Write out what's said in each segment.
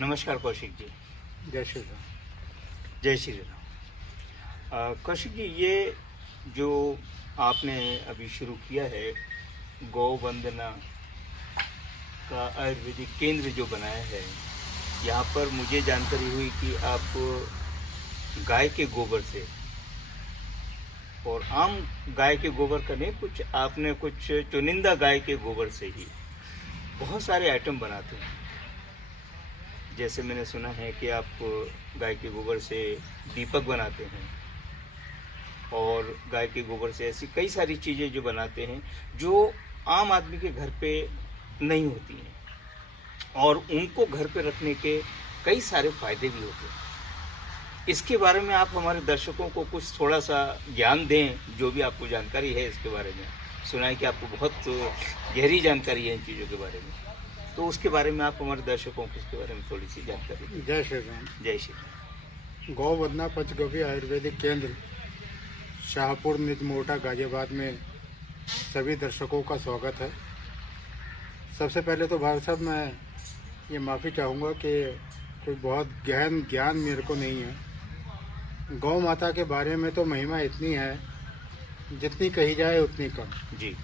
नमस्कार कौशिक जी। जय श्री राम। जय श्री राम। कौशिक जी, ये जो आपने अभी शुरू किया है गौ वंदना का आयुर्वेदिक केंद्र जो बनाया है, यहाँ पर मुझे जानकारी हुई कि आप गाय के गोबर से, और आम गाय के गोबर का नहीं, कुछ आपने कुछ चुनिंदा गाय के गोबर से ही बहुत सारे आइटम बनाते हैं। जैसे मैंने सुना है कि आप गाय के गोबर से दीपक बनाते हैं, और गाय के गोबर से ऐसी कई सारी चीज़ें जो बनाते हैं जो आम आदमी के घर पे नहीं होती हैं, और उनको घर पे रखने के कई सारे फायदे भी होते हैं। इसके बारे में आप हमारे दर्शकों को कुछ थोड़ा सा ज्ञान दें, जो भी आपको जानकारी है इसके बारे में। सुना है कि आपको बहुत गहरी जानकारी है इन चीज़ों के बारे में, तो उसके बारे में आप हमारे दर्शकों को इसके बारे में थोड़ी सी जानकारी दें। जय श्री राम। जय श्री राम। गौ वंदना पंचगव्य आयुर्वेदिक केंद्र शाहपुर निज मोटा गाजियाबाद में सभी दर्शकों का स्वागत है। सबसे पहले तो भाई साहब, मैं ये माफ़ी चाहूँगा कि कोई बहुत गहन ज्ञान मेरे को नहीं है। गौ माता के बारे में तो महिमा इतनी है, जितनी कही जाए उतनी कम जी।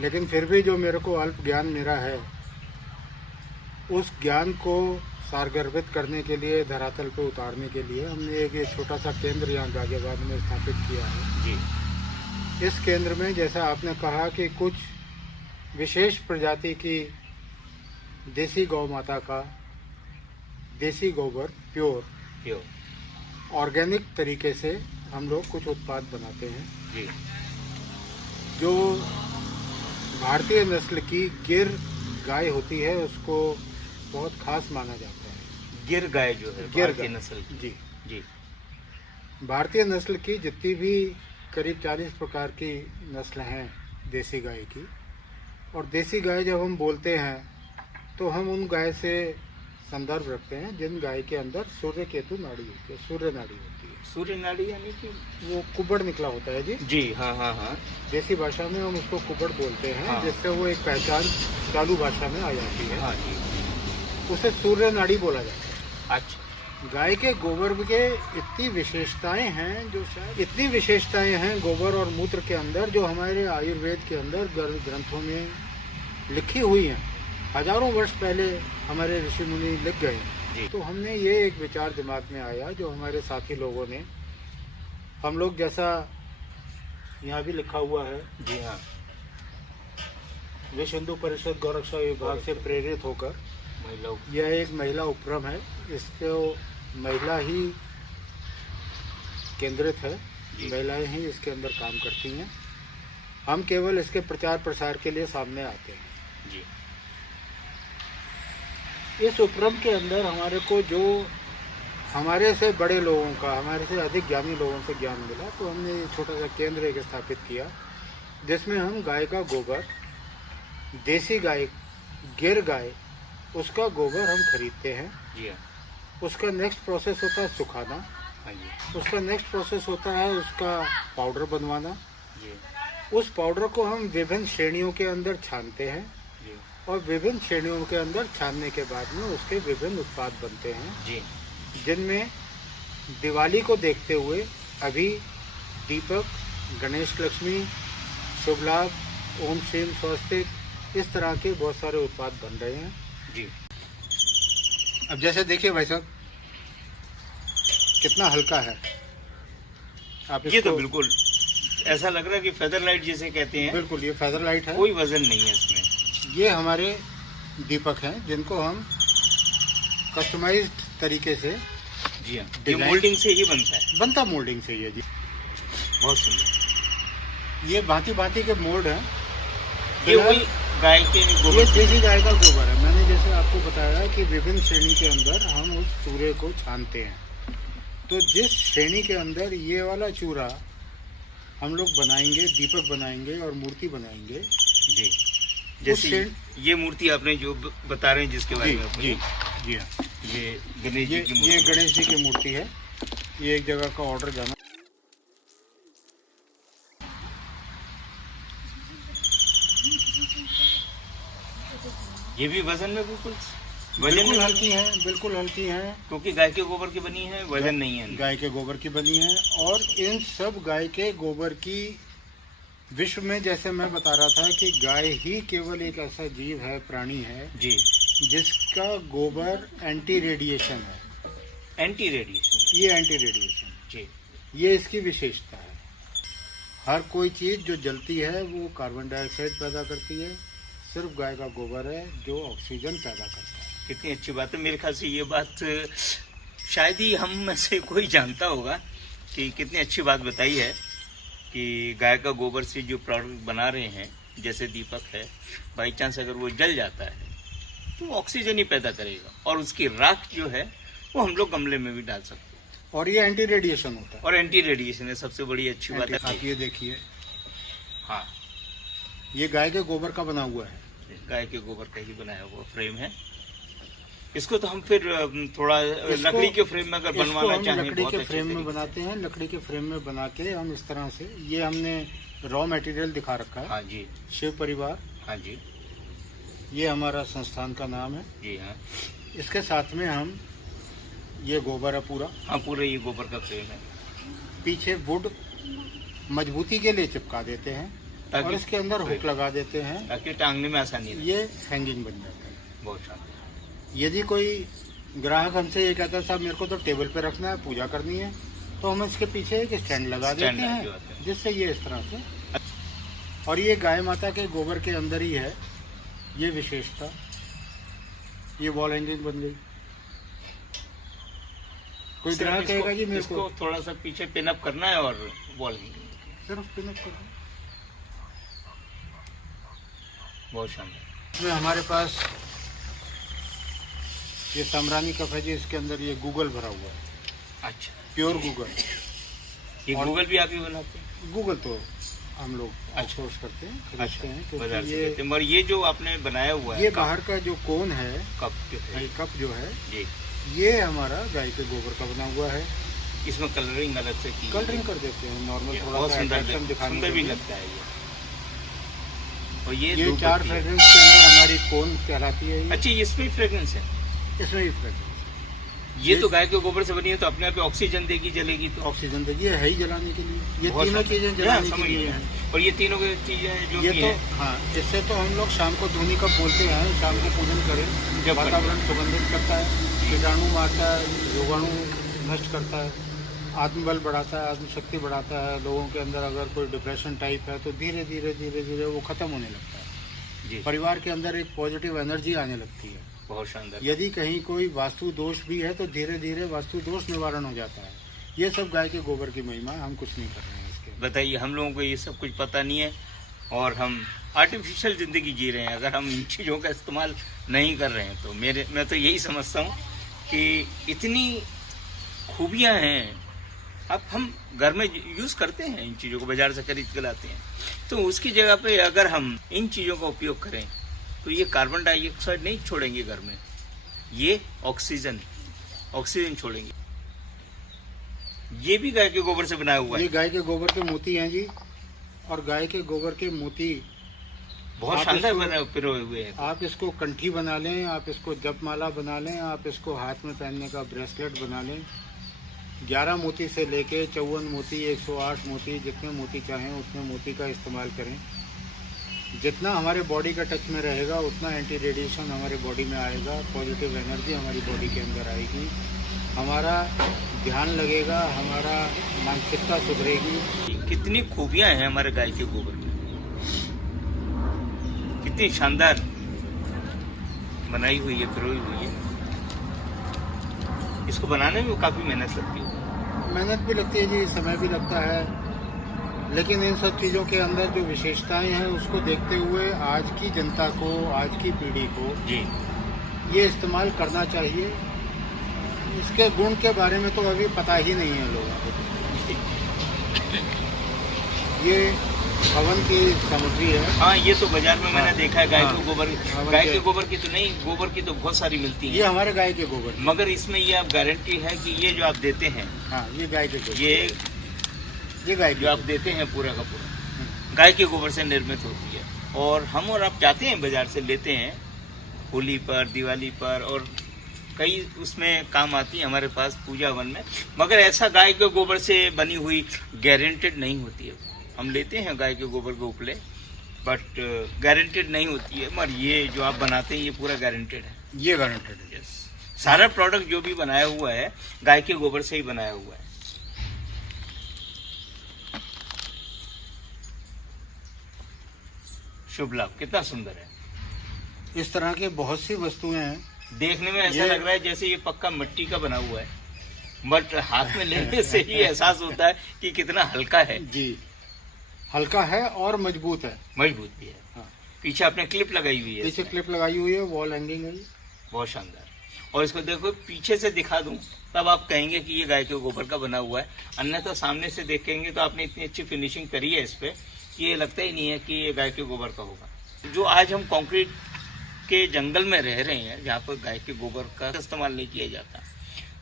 लेकिन फिर भी जो मेरे को अल्प ज्ञान मेरा है, उस ज्ञान को सारगर्भित करने के लिए, धरातल पे उतारने के लिए हमने एक ये छोटा सा केंद्र यहाँ गाजियाबाद में स्थापित किया है। जी। इस केंद्र में, जैसा आपने कहा कि कुछ विशेष प्रजाति की देसी गौ माता का देसी गोबर प्योर ऑर्गेनिक तरीके से हम लोग कुछ उत्पाद बनाते हैं। जी। जो भारतीय नस्ल की गिर गाय होती है, उसको बहुत खास माना जाता है। गिर गाय जो है गिर भारतीय गाय। नस्ल की। जी। जी। भारतीय नस्ल की जितनी भी करीब 40 प्रकार की नस्ल हैं देसी गाय की, और देसी गाय जब हम बोलते हैं तो हम उन गाय से संदर्भ रखते हैं जिन गाय के अंदर सूर्य केतु नाड़ी होती है, सूर्य नाड़ी होती है। सूर्य नाड़ी यानी कि वो कुबड़ निकला होता है। जी जी। हाँ हाँ हाँ। देसी भाषा में हम उसको कुबड़ बोलते हैं। हाँ। जिससे वो एक पहचान चालू भाषा में आ जाती है। हाँ जी। उसे सूर्य नाड़ी बोला जाता है। अच्छा। गाय के गोबर के इतनी विशेषताएं हैं, जो शायद इतनी विशेषताएं हैं गोबर और मूत्र के अंदर, जो हमारे आयुर्वेद के अंदर ग्रंथों में लिखी हुई हैं। हजारों वर्ष पहले हमारे ऋषि मुनि लिख गए। जी। तो हमने ये एक विचार दिमाग में आया, जो हमारे साथी लोगों ने, हम लोग जैसा यहाँ भी लिखा हुआ है, जी हाँ, विश्व हिंदू परिषद गौरक्षा विभाग से प्रेरित होकर महिलाओं। यह एक महिला उपक्रम है। इसको महिला ही केंद्रित है, महिलाएं ही इसके अंदर काम करती हैं। हम केवल इसके प्रचार प्रसार के लिए सामने आते हैं। जी। इस उपक्रम के अंदर हमारे को जो हमारे से बड़े लोगों का, हमारे से अधिक ज्ञानी लोगों से ज्ञान मिला, तो हमने ये छोटा सा केंद्र एक स्थापित किया, जिसमें हम गाय का गोबर, देसी गाय, गिर गाय, उसका गोबर हम खरीदते हैं। जी हाँ। उसका नेक्स्ट प्रोसेस होता है सुखाना। हाँ जी। उसका नेक्स्ट प्रोसेस होता है उसका पाउडर बनवाना। जी। उस पाउडर को हम विभिन्न श्रेणियों के अंदर छानते हैं, जी। और विभिन्न श्रेणियों के अंदर छानने के बाद में उसके विभिन्न उत्पाद बनते हैं। जी। जिनमें दिवाली को देखते हुए अभी दीपक, गणेश लक्ष्मी, शुभ लाभ, ओम श्रीम स्वस्तिक, इस तरह के बहुत सारे उत्पाद बन रहे हैं। जी। अब जैसे देखिए भाई साहब, कितना हल्का है। आप ये तो बिल्कुल ऐसा लग रहा है कि फेदर लाइट जिसे कहते हैं। बिल्कुल, ये फेदर लाइट है। कोई वजन नहीं है इसमें। ये हमारे दीपक हैं, जिनको हम कस्टमाइज्ड तरीके से, जी हाँ, ये मोल्डिंग से ही बनता है। बनता मोल्डिंग से ये। जी बहुत सुंदर। ये भांति भांति के मोल्ड हैं। ये वही गाय के ये गोबर से। देसी गाय का गोबर है। मैंने जैसे आपको बताया कि विभिन्न श्रेणी के अंदर हम उस चूरे को छानते हैं। तो जिस श्रेणी के अंदर ये वाला चूरा हम लोग बनाएंगे, दीपक बनाएंगे और मूर्ति बनाएंगे। जी। जैसे ये मूर्ति आपने जो बता रहे हैं, जिसके बारे में जी जी हाँ, ये गणेश जी की मूर्ति। ये गणेश जी की मूर्ति है। ये एक जगह का ऑर्डर जाना। ये भी वजन में बिल्कुल वजन बिल्कुल नहीं? हल्की हैं, बिल्कुल हल्की हैं। क्योंकि गाय के गोबर की बनी है, वजन नहीं है। गाय के गोबर की बनी है। और इन सब गाय के गोबर की, विश्व में जैसे मैं बता रहा था कि गाय ही केवल एक ऐसा जीव है, प्राणी है, जी, जिसका गोबर एंटी रेडिएशन है। Anti radiation. ये एंटी रेडिएशन, जी, ये इसकी विशेषता है। हर कोई चीज जो जलती है वो कार्बन डाइऑक्साइड पैदा करती है, सिर्फ गाय का गोबर है जो ऑक्सीजन पैदा करता है। कितनी अच्छी बात है। मेरे ख्याल से ये बात शायद ही हम में से कोई जानता होगा कि कितनी अच्छी बात बताई है कि गाय का गोबर से जो प्रोडक्ट बना रहे हैं, जैसे दीपक है, बाई चांस अगर वो जल जाता है तो ऑक्सीजन ही पैदा करेगा, और उसकी राख जो है वो हम लोग गमले में भी डाल सकते हैं, और ये एंटी रेडिएशन होता है। और एंटी रेडिएशन है, सबसे बड़ी अच्छी बात है। आप ये देखिए, हाँ, ये गाय के गोबर का बना हुआ है। गाय के गोबर का ही बनाया हुआ फ्रेम है। इसको तो हम फिर थोड़ा लकड़ी के फ्रेम में अगर बनवाना हम चाहें, लकड़ी बहुत के अच्छे फ्रेम में तरीके से। बनाते हैं। लकड़ी के फ्रेम में बना के हम इस तरह से, ये हमने रॉ मटेरियल दिखा रखा है। हाँ जी, शिव परिवार, हाँ जी, ये हमारा संस्थान का नाम है। जी हाँ, इसके साथ में हम, ये गोबर है पूरा, हाँ पूरे ये गोबर का फ्रेम है, पीछे वुड मजबूती के लिए चिपका देते हैं, और इसके अंदर हुक लगा देते हैं, ताकि टांगने में आसानी रहे। ये हैंगिंग बन जाता है। बहुत शानदार। यदि कोई ग्राहक हमसे ये कहता है साहब मेरे को तो टेबल पे रखना है, पूजा करनी है, तो हम इसके पीछे एक स्टैंड लगा देते स्टैंड लगा देते हैं, हैं। जिससे ये इस तरह से, और ये गाय माता के गोबर के अंदर ही है ये विशेषता। ये वॉल हैंगिंग बन गई। कोई सिर्फ ग्राहक कहेगा जी मेरे इसको को थोड़ा सा पीछे पिन अप करना है और वॉल। सिर्फ पिनअप कर दो। बहुत शानदार। इसमें हमारे पास ये सामरानी कप है जी, इसके अंदर ये गूगल भरा हुआ है, अच्छा, प्योर गूगल। ये और- गूगल भी आप ही बनाते हैं? गूगल तो हम लोग अच्छा। आउटसोर्स करते हैं, अच्छा, खरीदते हैं, बाजार क्योंकि से लेते हैं। मगर ये जो आपने बनाया हुआ है ये कप- बाहर का जो कोन है, कप जो है, ये कप जो है, जी, ये हमारा गाय के गोबर का बना हुआ है। इसमें कलरिंग अलग से की कलरिंग कर देते हैं नॉर्मल, ये थोड़ा बहुत सा सुंदर attraction दिखाने सुंदर के भी लिए। लगता है ये। और ये ये धूप 4 बत्ती है। फ्रेग्रेंस के अंदर हमारी कोन कहलाती है। अच्छा, इसमें फ्रेग्रेंस है? इसमें भी फ्रेग्रेंस, ये तो गाय के गोबर से बनी है, तो अपने आप ऑक्सीजन देगी, जलेगी तो। ऑक्सीजन देगी, ये है ही जलाने के लिए। ये बहुत तीनों शानदार। चीजें हाँ, जलाने के समझ लिए गया। हैं। और ये तीनों की चीजें जो ये भी तो हैं, हाँ, इससे तो हम लोग शाम को धूनी कप बोलते हैं, शाम को पूजन करें, जब वातावरण सुगंधित करता है, कीटाणु मारता है, रोगाणु नष्ट करता है, आत्मबल बढ़ाता है, आत्मशक्ति बढ़ाता है। लोगों के अंदर अगर कोई डिप्रेशन टाइप है तो धीरे धीरे धीरे धीरे वो खत्म होने लगता है। जी, परिवार के अंदर एक पॉजिटिव एनर्जी आने लगती है। बहुत शानदार। यदि कहीं कोई वास्तु दोष भी है तो धीरे धीरे वास्तु दोष निवारण हो जाता है। ये सब गाय के गोबर की महिमा है, हम कुछ नहीं कर रहे हैं इसके। बताइए, हम लोगों को ये सब कुछ पता नहीं है और हम आर्टिफिशियल ज़िंदगी जी रहे हैं। अगर हम इन चीज़ों का इस्तेमाल नहीं कर रहे हैं तो मैं तो यही समझता हूँ कि इतनी खूबियाँ हैं। अब हम घर में यूज़ करते हैं इन चीज़ों को, बाज़ार से खरीद के लाते हैं, तो उसकी जगह पे अगर हम इन चीज़ों का उपयोग करें तो ये कार्बन डाइऑक्साइड नहीं छोड़ेंगे घर में, ये ऑक्सीजन छोड़ेंगे। ये भी गाय के गोबर से बनाया हुआ ये है। गाय के गोबर के मोती हैं जी, और गाय के गोबर के मोती बहुत आप शानदार इसको- बने पिरोए हुए हैं। आप इसको कंठी बना लें, आप इसको जपमाला बना लें, आप इसको हाथ में पहनने का ब्रेसलेट बना लें। 11 मोती से लेके 54 मोती, 108 मोती, जितने मोती चाहें उतने मोती का इस्तेमाल करें। जितना हमारे बॉडी का टच में रहेगा उतना एंटी रेडिएशन हमारे बॉडी में आएगा, पॉजिटिव एनर्जी हमारी बॉडी के अंदर आएगी, हमारा ध्यान लगेगा, हमारा मानसिकता सुधरेगी। कितनी खूबियां हैं हमारे गाय के गोबर में, कितनी शानदार बनाई हुई है, पिरोई हुई है। इसको बनाने में काफी मेहनत लगती है। मेहनत भी लगती है जी, समय भी लगता है, लेकिन इन सब चीज़ों के अंदर जो विशेषताएं हैं उसको देखते हुए आज की जनता को, आज की पीढ़ी को जी, ये इस्तेमाल करना चाहिए। इसके गुण के बारे में तो अभी पता ही नहीं है लोगों को। ये हवन की सामग्री है। हाँ, ये तो बाजार में मैंने हाँ, देखा है। गाय हाँ, के गोबर, हवन गाय के- के गोबर की तो नहीं, गोबर की तो बहुत सारी मिलती ये है, हमारे गाय के गोबर, मगर इसमें ये आप गारंटी है कि ये जो आप देते हैं, हाँ ये गाय के गोबर, ये गाय जो के आप देते हैं पूरा का पूरा गाय के गोबर से निर्मित होती है। और हम और आप जाते हैं बाजार से लेते हैं होली पर, दिवाली पर, और कई उसमें काम आती है हमारे पास पूजा वन में। मगर ऐसा गाय के गोबर से बनी हुई गारंटेड नहीं होती है। हम लेते हैं गाय के गोबर के उपले, बट गारंटेड नहीं होती है। मगर ये जो आप बनाते हैं ये पूरा गारंटेड है। ये गारंटेड है। यस, सारा प्रोडक्ट जो भी बनाया हुआ है गाय के गोबर से ही बनाया हुआ है। शुभ लाभ कितना सुंदर है। इस तरह के बहुत सी वस्तुएं हैं। देखने में ऐसा लग रहा है जैसे ये पक्का मिट्टी का बना हुआ है, बट हाथ में लेने से ही एहसास होता है कि कितना हल्का है। जी, हल्का है और मजबूत है। मजबूत भी है। हाँ। पीछे आपने क्लिप लगाई हुई है, पीछे इसमें। क्लिप लगाई हुई है, वॉल हैंगिंग है। बहुत शानदार। और इसको देखो पीछे से दिखा दूं तब आप कहेंगे कि ये गाय के गोबर का बना हुआ है, अन्यथा सामने से देखेंगे तो आपने इतनी अच्छी फिनिशिंग करी है इस पे कि ये लगता ही नहीं है कि ये गाय के गोबर का होगा। जो आज हम कंक्रीट के जंगल में रह रहे हैं जहाँ पर गाय के गोबर का इस्तेमाल नहीं किया जाता,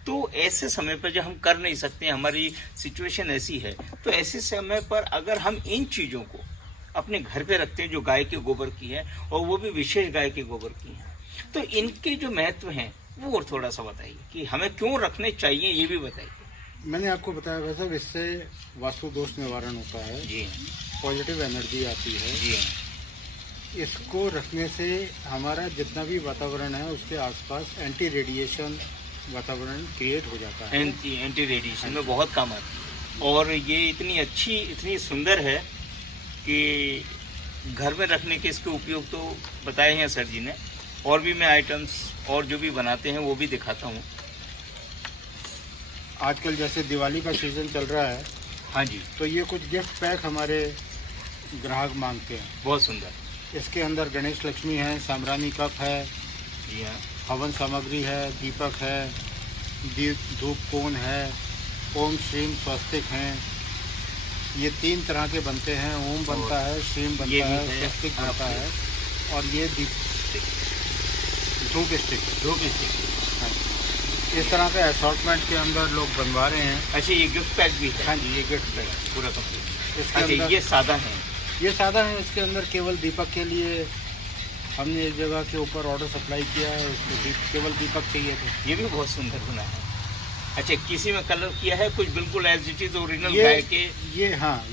तो ऐसे समय पर जब हम कर नहीं सकते, हमारी सिचुएशन ऐसी है, तो ऐसे समय पर अगर हम इन चीज़ों को अपने घर पे रखते हैं जो गाय के गोबर की है, और वो भी विशेष गाय के गोबर की है, तो इनके जो महत्व हैं वो और थोड़ा सा बताइए कि हमें क्यों रखने चाहिए, ये भी बताइए। मैंने आपको बताया वैसा, इससे वास्तु दोष निवारण होता है। जी, पॉजिटिव एनर्जी आती है। जी, इसको रखने से हमारा जितना भी वातावरण है उसके आसपास एंटी रेडिएशन वातावरण क्रिएट हो जाता है। एंटी रेडिएशन में बहुत काम आती है। और ये इतनी अच्छी, इतनी सुंदर है कि घर में रखने के इसके उपयोग तो बताए हैं सर जी ने। और भी मैं आइटम्स और जो भी बनाते हैं वो भी दिखाता हूँ। आजकल जैसे दिवाली का सीजन चल रहा है, हाँ जी, तो ये कुछ गिफ्ट पैक हमारे ग्राहक मांगते हैं। बहुत सुंदर। इसके अंदर गणेश लक्ष्मी है, साम्रानी कप है, जी हाँ, हवन सामग्री है, दीपक है, धूप कोन है, ओम श्रीम स्वस्तिक हैं। ये 3 तरह के बनते हैं। ओम बनता है, श्रीम ये बनता भी है, है, स्वस्तिक हाँ, बनता है, और ये धूप स्टिक। हाँ, इस तरह का असॉर्टमेंट के अंदर लोग बनवा रहे हैं। अच्छा, ये गिफ्ट पैक भी है। हाँ जी, ये गिफ्ट पैक पूरा कंप्लीट। इसके अच्छा, अंदर ये सादा है। ये सादा है। इसके अंदर केवल दीपक के लिए हमने एक जगह के ऊपर ऑर्डर सप्लाई किया है, उसको केवल दीपक चाहिए थे। ये भी बहुत सुंदर बना है। अच्छा, किसी में कलर किया है कुछ बिल्कुल एज इट इज ओरिजिनल गाय के?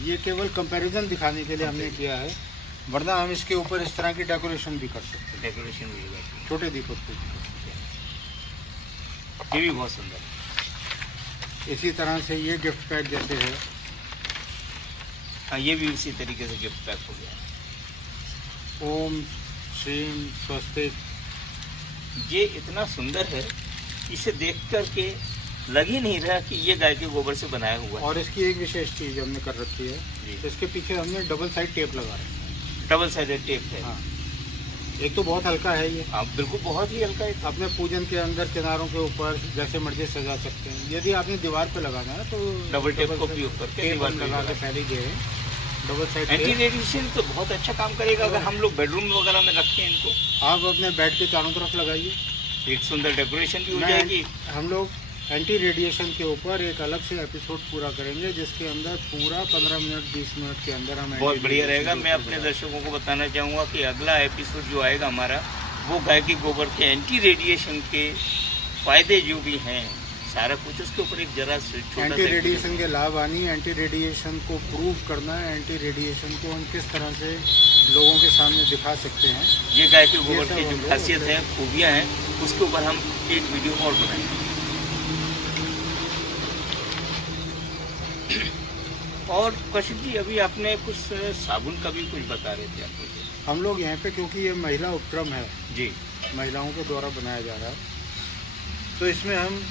ये केवल कंपैरिजन दिखाने के लिए हमने किया है, वरना हम इसके ऊपर इस तरह की डेकोरेशन भी कर सकते हैं। डेकोरेशन भी है, छोटे दीपक को। ये भी बहुत सुंदर है। इसी तरह से ये गिफ्ट पैक जैसे है, हाँ, ये भी इसी तरीके से गिफ्ट पैक हो गया। ओम श्रीम स्वस्तिक। ये इतना सुंदर है, इसे देख कर के लग ही नहीं रहा कि ये गाय के गोबर से बनाया हुआ है। और इसकी एक विशेष चीज़ हमने कर रखी है, जी। इसके पीछे हमने डबल साइड टेप लगा रखा है। डबल साइडेड टेप है। हाँ, एक तो बहुत हल्का है ये। हाँ, बिल्कुल बहुत ही हल्का है। अपने पूजन के अंदर किनारों के ऊपर जैसे मर्जी सजा सकते हैं। यदि आपने दीवार पे लगाना है तो डबल टेप को उपयोग करके टेप दीवार हम पे लगा के लगा। पहले दे रहे हैं। Double side anti tape. Radiation तो बहुत अच्छा काम करेगा अगर हम लोग बेडरूम वगैरह में रखें इनको। आप अपने बेड के चारों तरफ लगाइए, एक सुंदर डेकोरेशन भी हो मैं- जाएगी। हम लोग एंटी रेडिएशन के ऊपर एक अलग से एपिसोड पूरा करेंगे, जिसके अंदर पूरा 15 मिनट 20 मिनट के अंदर हम बहुत एंटी बढ़िया रेडिएशन रहेगा। के मैं ऊपर अपने करेंगे। दर्शकों को बताना चाहूँगा कि अगला एपिसोड जो आएगा हमारा, वो गाय के गोबर के एंटी रेडिएशन के फायदे जो भी हैं, सारा कुछ उसके ऊपर एक जरा छोटा एंटी सा रेडिएशन के लाभ आनी, एंटी रेडिएशन को प्रूव करना, एंटी रेडिएशन को हम किस तरह से लोगों के सामने दिखा सकते हैं। ये गाय के ये गोबर सब की हम जो लोग खासियत है, खूबियाँ हैं, उसके ऊपर हम एक वीडियो और बनाएंगे। और कौशिक जी, अभी आपने कुछ साबुन का भी कुछ बता रहे थे आप मुझे। हम लोग यहाँ पे, क्योंकि ये महिला उपक्रम है, जी, महिलाओं के द्वारा बनाया जा रहा है, तो इसमें हम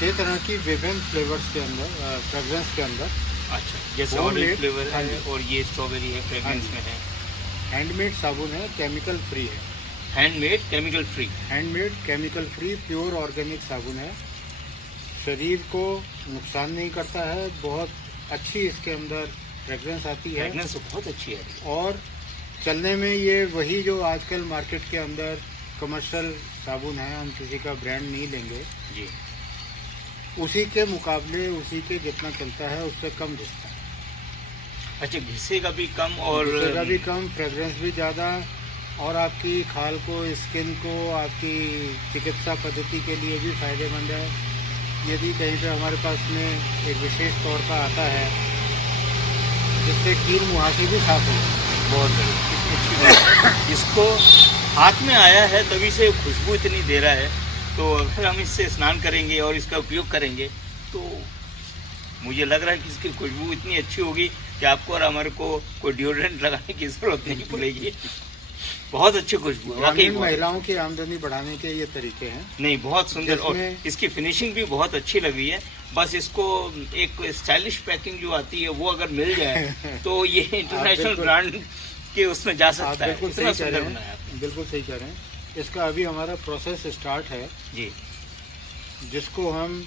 6 तरह की विभिन्न फ्लेवर्स के अंदर, फ्रेग्रेंस के अंदर अच्छा, जैसे Homemade, ऑरेंज फ्लेवर हाँ है जी। और ये स्ट्रॉबेरी है, फ्रेग्रेंस हाँ जी। में है। हैंडमेड साबुन है, केमिकल फ्री है। Handmade chemical free. Handmade chemical free pure organic साबुन है, शरीर को नुकसान नहीं करता है, बहुत अच्छी इसके अंदर फ्रेग्रेंस आती है, फ्रेग्रेंस बहुत अच्छी है। और चलने में ये वही जो आजकल मार्केट के अंदर कमर्शियल साबुन है, हम किसी का ब्रांड नहीं लेंगे, जी, उसी के मुकाबले, उसी के जितना चलता है उससे कम घिसता है। अच्छा, घिसेगा भी कम और घिसेगा भी कम, फ्रेग्रेंस भी ज़्यादा, और आपकी खाल को, स्किन को, आपकी चिकित्सा पद्धति के लिए भी फायदेमंद है। यदि कहीं पे हमारे पास में एक विशेष तौर का आता है जिससे कील मुहासे भी साफ हो। बहुत अच्छी बात है। इसको हाथ में आया है तभी से खुशबू इतनी दे रहा है, तो अगर हम इससे स्नान करेंगे और इसका उपयोग करेंगे तो मुझे लग रहा है कि इसकी खुशबू इतनी अच्छी होगी कि आपको और हमारे को कोई डिओड्रेंट लगाने की जरूरत नहीं पड़ेगी। बहुत अच्छी खुशबू है, वाकई ग्रामीण बहुत महिलाओं की आमदनी बढ़ाने के ये तरीके हैं। नहीं, बहुत सुंदर। और जिसमें- इसकी फिनिशिंग भी बहुत अच्छी लगी है। बस इसको एक स्टाइलिश पैकिंग जो आती है वो अगर मिल जाए तो ये इंटरनेशनल बिल्कुल- ब्रांड के उसमें जा आप सकता है। बिल्कुल इतना सही कह सुंदर रहे बनाया आपने। हैं, बिल्कुल सही कह रहे हैं। इसका अभी हमारा प्रोसेस स्टार्ट है, जी जिसको हम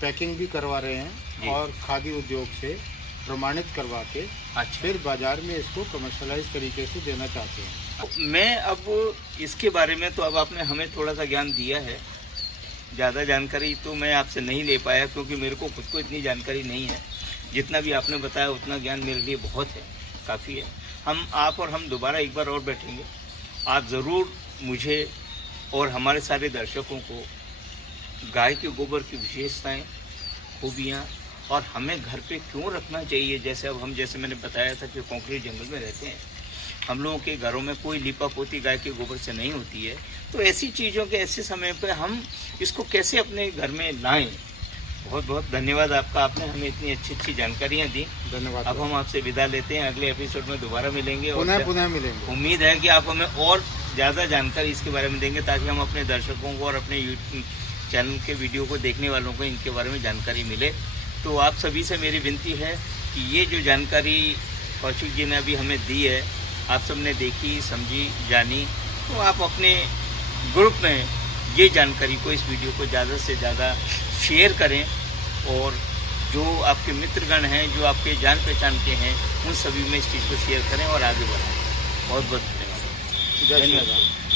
पैकिंग भी करवा रहे जी। हैं और खादी उद्योग से प्रमाणित करवा के अच्छा। फिर बाजार में इसको कमर्शलाइज तरीके से देना चाहते हैं। मैं अब इसके बारे में तो अब आपने हमें थोड़ा सा ज्ञान दिया है, ज़्यादा जानकारी तो मैं आपसे नहीं ले पाया क्योंकि मेरे को खुद को इतनी जानकारी नहीं है। जितना भी आपने बताया उतना ज्ञान मेरे लिए बहुत है, काफ़ी है। आप और हम दोबारा एक बार और बैठेंगे। आप ज़रूर मुझे और हमारे सारे दर्शकों को गाय के गोबर की विशेषताएं, खूबियाँ और हमें घर पे क्यों रखना चाहिए। जैसे अब हम, जैसे मैंने बताया था कि कंक्रीट जंगल में रहते हैं, हम लोगों के घरों में कोई लिपा पोती गाय के गोबर से नहीं होती है, तो ऐसी चीज़ों के ऐसे समय पे हम इसको कैसे अपने घर में लाएं। बहुत बहुत धन्यवाद आपका, आपने हमें इतनी अच्छी अच्छी जानकारियाँ दी। धन्यवाद। अब हम आपसे विदा लेते हैं, अगले एपिसोड में दोबारा मिलेंगे और पुनः मिलेंगे। उम्मीद है कि आप हमें और ज़्यादा जानकारी इसके बारे में देंगे ताकि हम अपने दर्शकों को और अपने यूट्यूब चैनल के वीडियो को देखने वालों को इनके बारे में जानकारी मिले। तो आप सभी से मेरी विनती है कि ये जो जानकारी कौशिक जी ने अभी हमें दी है, आप सबने देखी, समझी, जानी, तो आप अपने ग्रुप में ये जानकारी को, इस वीडियो को ज़्यादा से ज़्यादा शेयर करें और जो आपके मित्रगण हैं, जो आपके जान पहचान के हैं, उन सभी में इस चीज़ को शेयर करें और आगे बढ़ाएं। बहुत बहुत धन्यवाद। जय श्री राम।